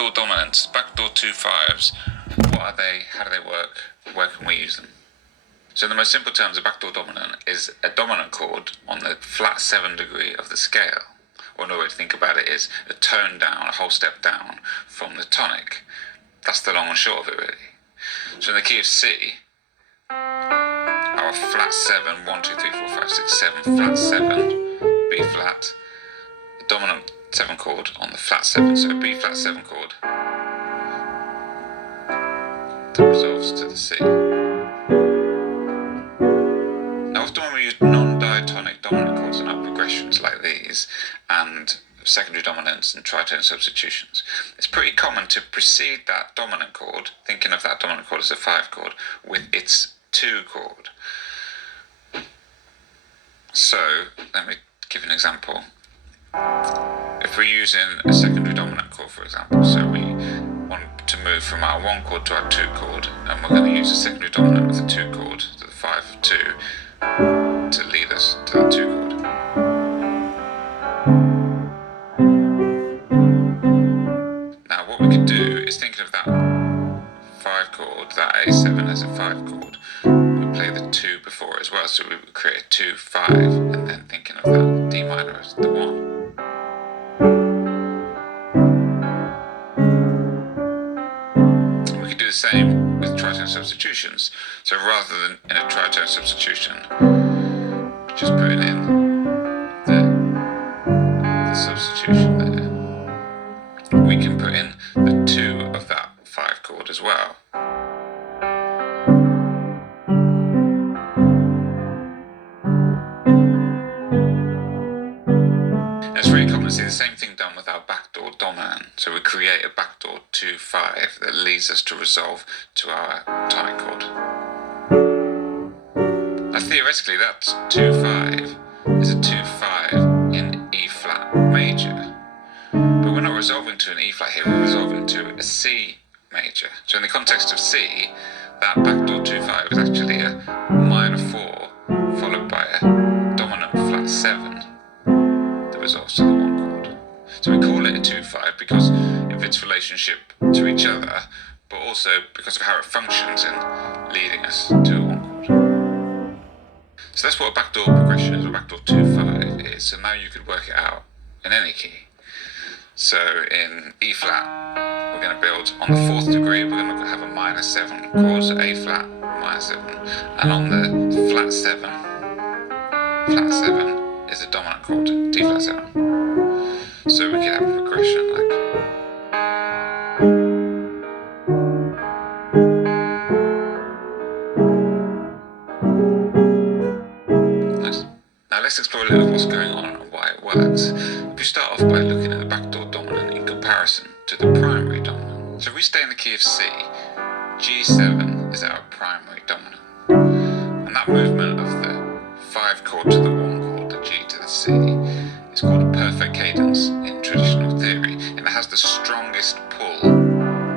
backdoor dominants, backdoor 2/5s. What are they? How do they work? Where can we use them? So in the most simple terms, a backdoor dominant is a dominant chord on the flat 7 degree of the scale. Or another way to think about it is a tone down, a whole step down from the tonic. That's the long and short of it, really. So in the key of C, our flat 7, 1, 2, 3, 4, 5, 6, 7, flat 7, B flat, the dominant 7 chord on the flat 7, so B flat 7 chord that resolves to the C. Now often when we use non-diatonic dominant chords in our progressions like these, and secondary dominants and tritone substitutions, it's pretty common to precede that dominant chord, thinking of that dominant chord as a 5 chord, with its 2 chord. So let me give an example. If we're using a secondary dominant chord, for example, so we want to move from our 1 chord to our 2 chord, and we're going to use a secondary dominant with a 2 chord, to the 5-2, to lead us to that 2 chord. Now what we could do is thinking of that 5 chord, that A7 as a 5 chord, we play the 2 before it as well, so we would create a 2-5, and then thinking of that D minor as the 1. We could do the same with tritone substitutions. So rather than in a tritone substitution, just putting in the substitution there, we can put in the 2 of that 5 chord as well. And it's really common to see the same thing done with our backdoor dominant. So we create a backdoor 2-5 that leads us to resolve to our tonic chord. Now theoretically that 2-5 is a 2-5 in E flat major. But we're not resolving to an E flat here, we're resolving to a C major. So in the context of C, that backdoor 2-5 is actually a minor 4 followed by a dominant flat 7 that resolves to the 1 chord. So we call it a 2-5 because of its relationship to each other, but also because of how it functions in leading us to a 1 chord. So that's what a backdoor progression is, or backdoor 2-5 is. So now you could work it out in any key. So in E flat, we're going to build on the 4th degree, we're going to have a minor 7 chord, so A flat, minor 7. And on the flat 7 is a dominant chord, D flat 7. So we can have a progression like. Nice. Now let's explore a little what's going on and why it works. If you start off by looking at the backdoor dominant in comparison to the primary dominant. So if we stay in the key of C, G7 is our primary dominant. And that movement of the 5 chord to the 1 chord, the G to the C, is called a perfect cadence in traditional theory, and it has the strongest pull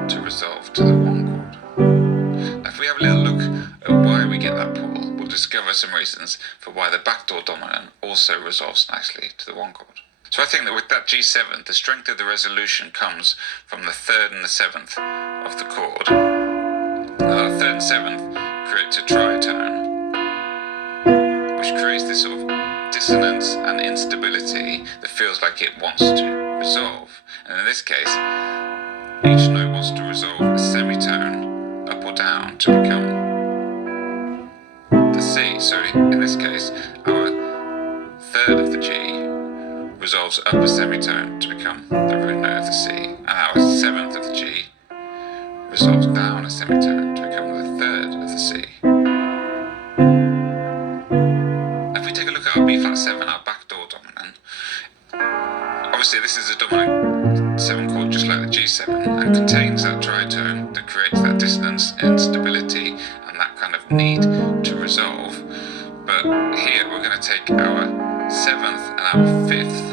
to resolve to the 1 chord. Now if we have a little look at why we get that pull, we'll discover some reasons for why the backdoor dominant also resolves nicely to the 1 chord. So I think that with that G7, the strength of the resolution comes from the 3rd and the 7th of the chord. Now the 3rd and 7th creates a tritone, which creates this sort of dissonance and instability that feels like it wants to resolve. And in this case, each note wants to resolve a semitone up or down to become the C. So in this case, our 3rd of the G resolves up a semitone to become the root note of the C, and our 7th of the G resolves down a semitone to become the 3rd of the C. If we take a look at our B flat 7, our backdoor dominant, obviously this is a dominant 7 chord just like the G7, and contains that tritone that creates that dissonance, instability, and that kind of need to resolve. But here we're going to take our 7th and our 5th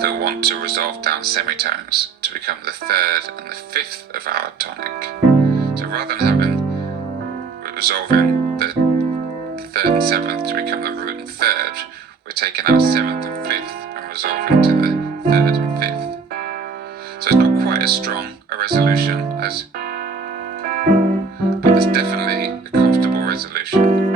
that want to resolve down semitones to become the 3rd and the 5th of our tonic. So rather than resolving the 3rd and 7th to become the root and 3rd, we're taking our 7th and 5th and resolving to the 3rd and 5th. So it's not quite quite as strong a resolution as, but there's definitely a comfortable resolution.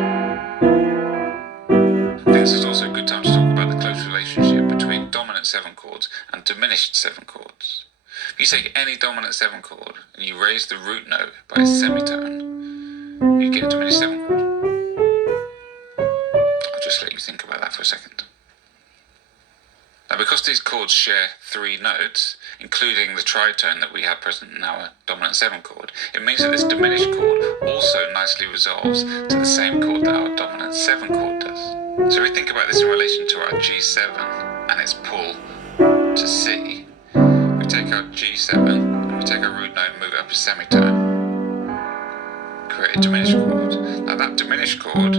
I think this is also a good time to talk about the close relationship between dominant 7 chords and diminished 7 chords. If you take any dominant 7 chord and you raise the root note by a semitone, you get a diminished 7 chord. I'll just let you think about that for a second. Now, because these chords share 3 notes, including the tritone that we have present in our dominant 7 chord, it means that this diminished chord also nicely resolves to the same chord that our dominant 7 chord does. So we think about this in relation to our G7 and its pull to C. We take our G7 and we take our root note and move it up a semitone, create a diminished chord. Now that diminished chord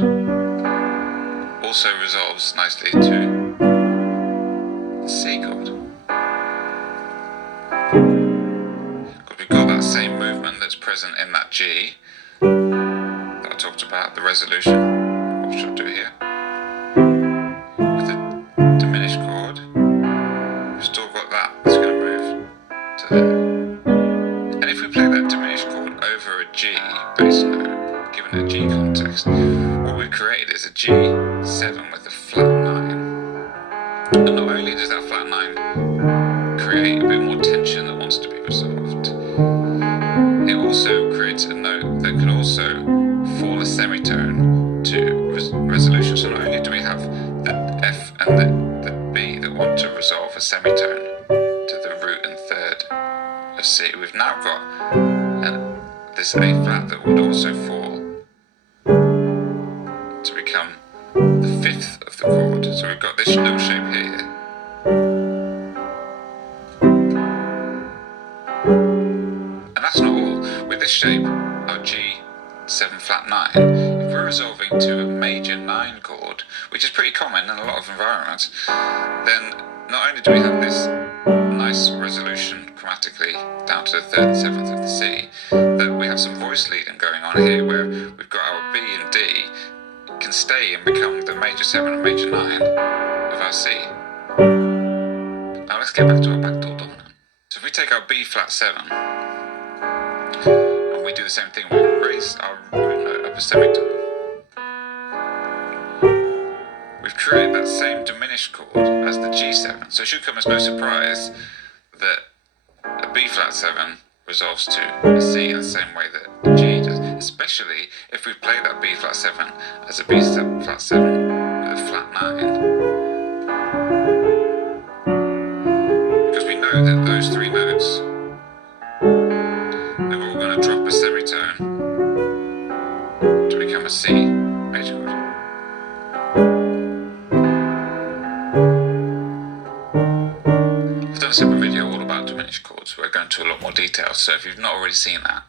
also resolves nicely to the C chord. Because we've got that same movement that's present in that G that I talked about, the resolution, which I'll do here. With the diminished chord, we've still got that that's going to move to there. And if we play that diminished chord over a G bass note, given a G context, what we've created is a G7 with a flat 9. And not only does that flat 9 create a bit more tension that wants to be resolved, it also creates a note that can also fall a semitone to resolution. So not only do we have the F and the B that want to resolve a semitone to the root and third of C, we've now got this A flat that would also fall to become the 5th of the chord. So we've got this little shape here. And that's not all. With this shape, our G7 flat 9, if we're resolving to a major 9 chord, which is pretty common in a lot of environments, then not only do we have this nice resolution chromatically down to the 3rd and 7th of the C, that we have some voice leading going on here where we've got our B and D can stay and become the major 7 and major 9 of our C. Now let's get back to our backdoor dominant. So if we take our B flat 7 and we do the same thing, we raise our root note up a semitone, we've created that same diminished chord as the G7. So it should come as no surprise that a B flat 7 resolves to a C in the same way that the G does, especially if we play that B flat 7 as a B flat 7 with a flat 9. Because we know that those 3 notes, they're all going to drop a semitone to become a C major chord. I've done a separate video all about diminished chords where I go into a lot more detail, so if you've not already seen that,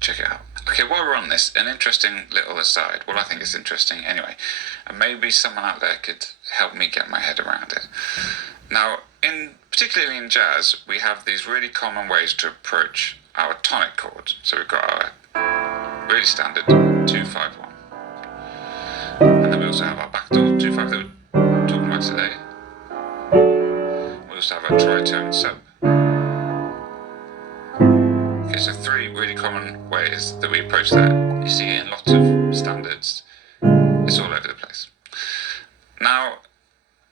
check it out. Okay, while we're on this, an interesting little aside. Well, I think it's interesting anyway, and maybe someone out there could help me get my head around it. Now, particularly in jazz, we have these really common ways to approach our tonic chords. So we've got our really standard 2-5-1, and then we also have our backdoor 2-5 that we're talking about today. We also have our tritone sub. Okay, so 3 really common ways that we approach that. You see it in lots of standards. It's all over the place. Now,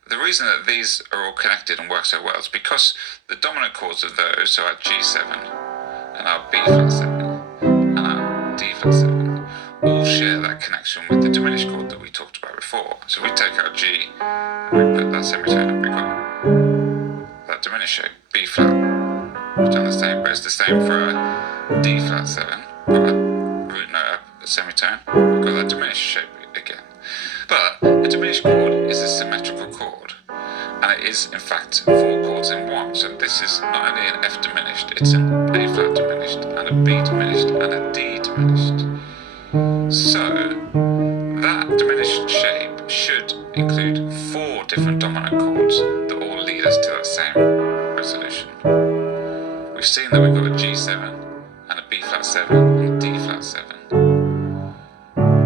the reason that these are all connected and work so well is because the dominant chords of those, so our G7 and our B flat 7 and our D flat 7, all share that connection with the diminished chord that we talked about before. So we take our G and we put that semitone and we got that diminished shape, B flat. We've done the same, but it's the same for our D flat 7, put our root note up a semitone, we've got that diminished shape again. But a diminished chord is a symmetrical chord, and it is in fact 4 chords in one. So this is not only an F diminished, it's an A flat diminished, and a B diminished, and a D diminished. So that diminished shape should include 4 different dominant chords that all lead us to that same resolution. We've seen that we've got a G7 and a B flat 7 and a D flat 7.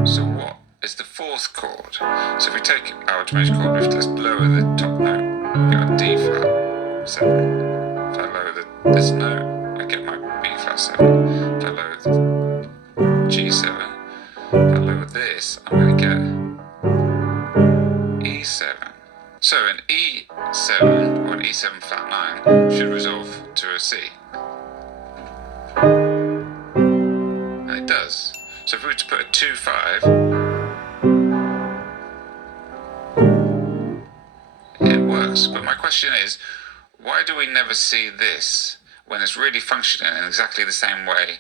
So what is the 4th chord? So if we take our diminished chord, we have to just lower the top note. We've got a D flat 7. If I lower the There's no, I get my B flat 7. If I lower G7, if I lower this, I'm going to get E7. So an E7 or an E7 flat 9 should resolve to a C. And it does. So if we were to put a 2-5, it works. But my question is, why do we never see this when it's really functioning in exactly the same way